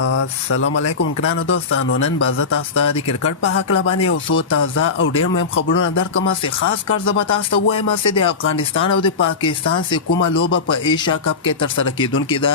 السلام علیکم ګرانو دوستانو. نن به زه تاسو ته د کرکټ په هکله باندې یو څو تازه او ډېر مهم خبرونه درکړم چې خاص کار زه به تاسو ته ووایم چې د افغانستان او د پاکستان چې کومه لوبه په ایشیا کپ کې ترسره کیدونکې ده،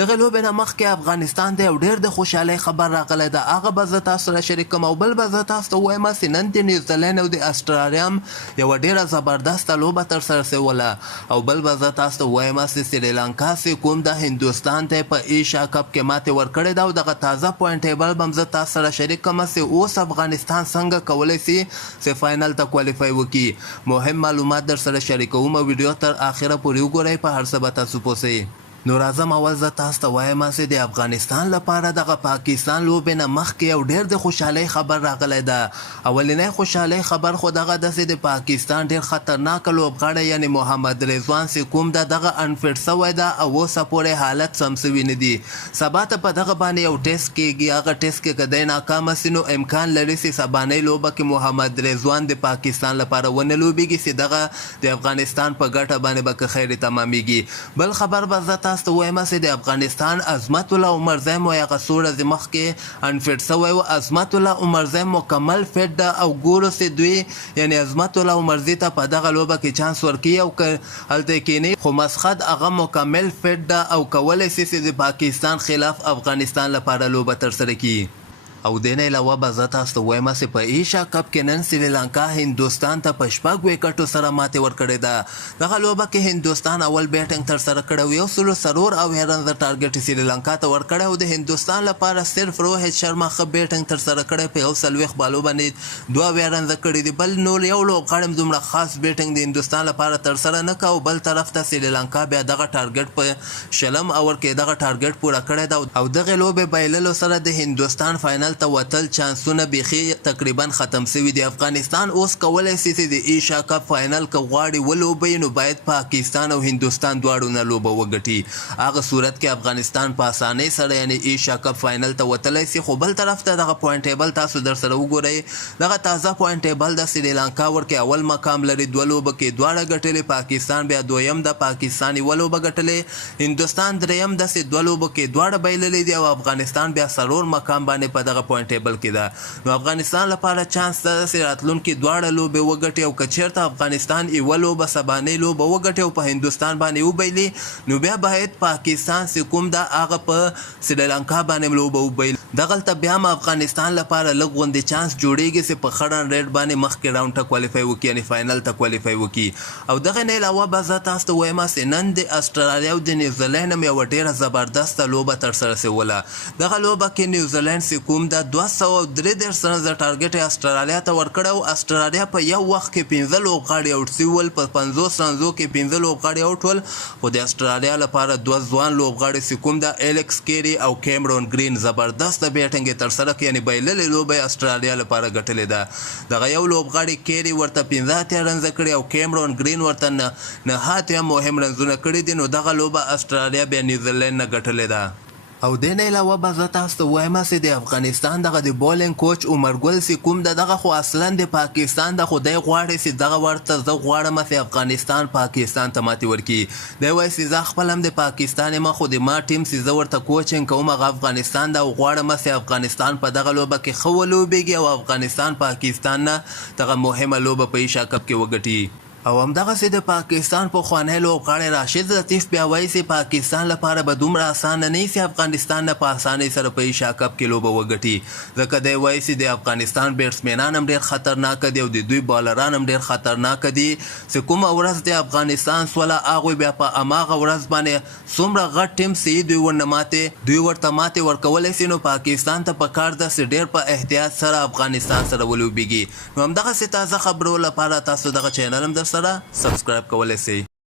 دغه لوبې نه مخکې افغانستان ته یو ډېر د خوشحالۍ خبر راغلی ده. هغه به زه تاسو سره شریک کړم او بل به زه تاسو ته ووایم چې نن د نیوزیلینډ او د اسټرالیا هم یوه ډېره زبردسته لوبه ترسره شوله او بل به زه تاسو ته ووایم چې سریلانکا چې کوم د هندوستان ته په ایشیا کپ کې ماتې ورکړې ده او دغه تازه پوینټ ټیبل به هم زه تاسو سره شریک کړم چې اوس افغانستان څنګه کولی شي چې فاینل ته کوالیفای وکړي. مهم معلومات در سره شریکوم او ویډیو تر آخره پورې وګورئ، په هر څه به تاسو پوه شئ. نو راځم اول زه تاسو ته وایم چې د افغانستان لپاره دغه پاکستان لوبې نه مخکې یو ډېر د خوشحالۍ خبر راغلی ده. اولنی خوشحالۍ خبر خو دغه ده چې د پاکستان ډېر خطرناکه لوبغاړی یعنی محمد رضوان چې کوم ده دغه انفټ شوی ده او اوسه پورې حالت سم شوي نه دي. سبا ته په دغه باندې یو ټیسټ کیږي، هغه ټیسټ کې که دی ناکامه شي نو امکان لري چې سبانۍ لوبه کې محمد رضوان د پاکستان لپاره ونه لوبیږي چې دغه د افغانستان په ګټه باندې به که خیر تمامیږي. بل خبر به زه تاسو ته وایم چې د افغانستان عظمت الله عمرزی مو هغه څو ورځې مخکې انفټ شوی و. عظمت الله عمرزی مکمل فټ ده او ګورو چې دوی یعنی عظمت الله عمرزی ته په دغه لوبه کې چانس ورکوي او که هلته کینی خو مسخد هغه مکمل فټ ده او کولی شي چې د پاکستان خلاف افغانستان لپاره لوبه ترسره کړي. او دې نه علاوه به زه تاسو ته وایم چې په ایشیا کپ کې نن سریلانکا هندوستان ته په 6 وکټو سره ماتې ورکړې ده. دغه لوبه کې هندوستان اول بیټینګ ترسره کړی و، 104 رنز ټارګټ سریلانکا ته ورکړی او د هندوستان لپاره صرف روهت شرما ښه بیټینګ ترسره کړی، په 140 بالو باندې 2 رنز کړي دي. بل نور یو لوبغاړی هم دومره خاص بیټینګ د هندوستان لپاره ترسره نه کړ او بل طرف ته سریلانکا بیا دغه ټارګټ په 6 اور کې دغه ټارګټ پوره کړی ده او دغه لوبې بایللو سره د هندوستان فاینل ته وتل چانسونه بیخي تقریبا ختم شوي دي. افغانستان اوس کولی شي چې د ایشیا کپ فاینل که غواړي ولوبوي نو باید پاکستان او هندوستان دواړو نه لوبه وګټي. هغه صورت کې افغانستان په اسانۍ سره یعنی ایشیا کپ فاینل ته وتلی شي. خو بل طرف ته دغه پوینټ ټیبل تاسو در سره وګورئ، دغه تازه پوینټ ټیبل د سریلانکا ورکې اول مقام لري، 2 لوبه کې دواړه ګټلې، پاکستان بیا دویم د پاکستان یوه لوبه ګټلې، هندوستان دریم داسې 2 لوبه کې دواړه بایللې دي او افغانستان بیا 4 مقام باندې په دغه پوینټ ټیبل کې ده. نو افغانستان لپاره چانس ده چې راتلونکي دواړه لوبې وګټي او که چېرته افغانستان یوه لوبه سبانۍ لوبه وګټي او په هندوستان باندې وبایلي نو بیا باید پاکستان چې کوم ده هغه په سریلانکا باندې لوبه وبایلي. دغلته بیا هم افغانستان لپاره لږ غوندې چانس جوړیږي چې په ښه رن ریټ باندې مخکې راونډ ته کوالیفای وکړي یعنې فاینل ته کوالیفای وکړي. او دغه نه علاوه به زه تاسو ته وایم چې نن د اسټرالیا او د نیوزیلینډ هم یوه ډېره زبردسته لوبه ترسره شوله. دغه لوبه کې نیوزیلینډ چې کوم ده 233 رنز ټارګټ یې اسټرالیا ته ورکړی او اسټرالیا په یو وخت کې 15 لوبغاړي آوټ شوي ول، په 50 رنزو کې 15 لوبغاړي آوټ ول. خو د اسټرالیا لپاره 2 ځوان لوبغاړي چې کوم ده ایلکس کیری او کیمرون گرین زبردست بیټینګ یې ترسره کړي، یعنې بایللې لوبه یې اسټرالیا لپاره ګټلې ده. دغه یو لوبغاړي کیری ورته 15 رنزه کړي او کیمرون گرین ورته 9 مهم رنزونه کړي دي. نو دغه لوبه اسټرالیا بیا نیوزیلینډ نه ګټلې ده. او دې نه علاوه به زه تاسو ته وایم چې د افغانستان دغه د بولینګ کوچ عمر ګل چې کوم ده دغه خو اصلا د پاکستان ده، خو دی غواړي چې دغه ورته زه غواړم چې افغانستان پاکستان ته ماتې ورکړي. دی وایي چې زه خپل هم د پاکستان یم، خو د ما ټیم چې زه ورته کوچینګ کوم هغه افغانستان ده او غواړم چې افغانستان په دغه لوبه کې ښه ولوبېږي او افغانستان پاکستان نه دغه مهمه لوبه په ایشیا کپ کې وګټي. او همدغسې د پاکستان پخوانی لوبغاړی راشد لطیف بیا وایي چې پاکستان لپاره به دومره اسانه نه وي چې افغانستان نه په اسانۍ سره په ایشیا کپ کې لوبه وګټي، ځکه دی وایي چې د افغانستان بیټسمینان هم ډېر خطرناکه دي او د دوی بالران هم ډېر خطرناکه دي چې کومه ورځ د افغانستان سوله هغوی بیا په هماغه ورځ باندې څومره غټ ټیم چې دوی ورته ماتې ورکولی شي نو پاکستان ته پکار ده چې ډېر په احتیاط سره افغانستان سره ولوبېږي. نو همدغسې تازه خبرو لپاره تاسو دغه چینل هم در سره سبسکرایب کولی شئ.